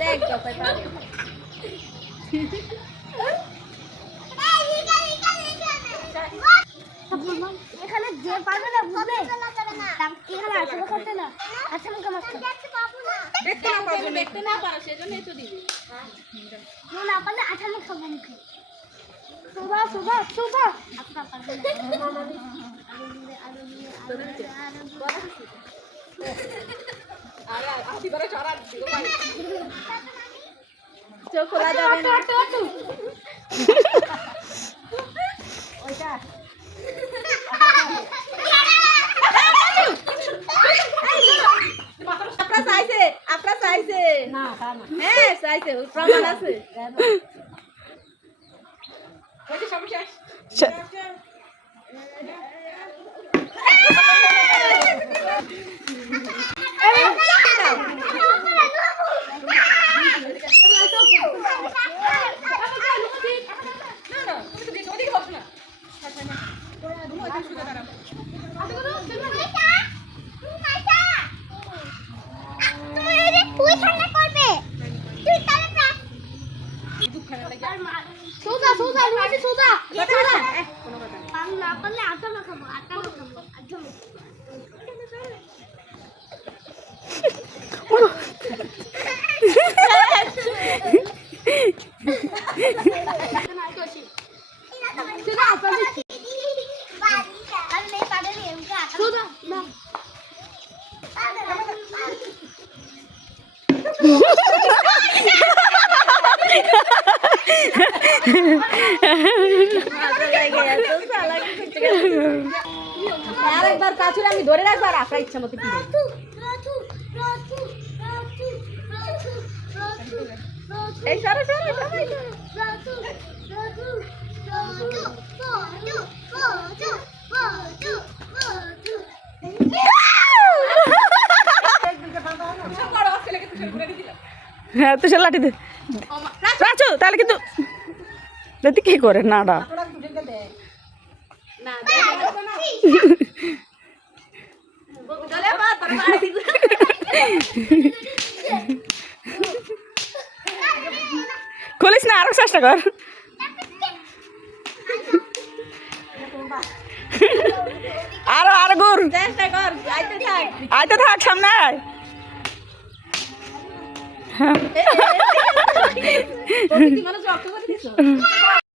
দেখ দফায় পারে এখানে যে পারবে না বুঝবে এখানে আসলে করতে না আচ্ছা মুখে মারতে দেখতে না পারো সেজন্যই তো দিবি না পারলে আঠা মুখে মুখে সুধা সুধা সুধা আপনার পারবে চোখ খোলা যাবে না ওইটা আপনারা চাইছে না হ্যাঁ চাইছে প্রমাণ আছে সোজা সোজা রুটি সোজা সোজা পান না পারলে আটা মাখাবো আটা আরেকবার কাছুরে আমি ধরে রাখবার আপনার ইচ্ছা মতো এই সরো সরো সবাই হ্যাঁ তুষার লাঠি দে রাখছো তাহলে কিন্তু দেখি কি করে নাডা খুলিস না আরো চেষ্টা কর আরো আরো গুর চেষ্টা কর আইতে থাক সামনে আয় মানুষ রক্ত করে দিছো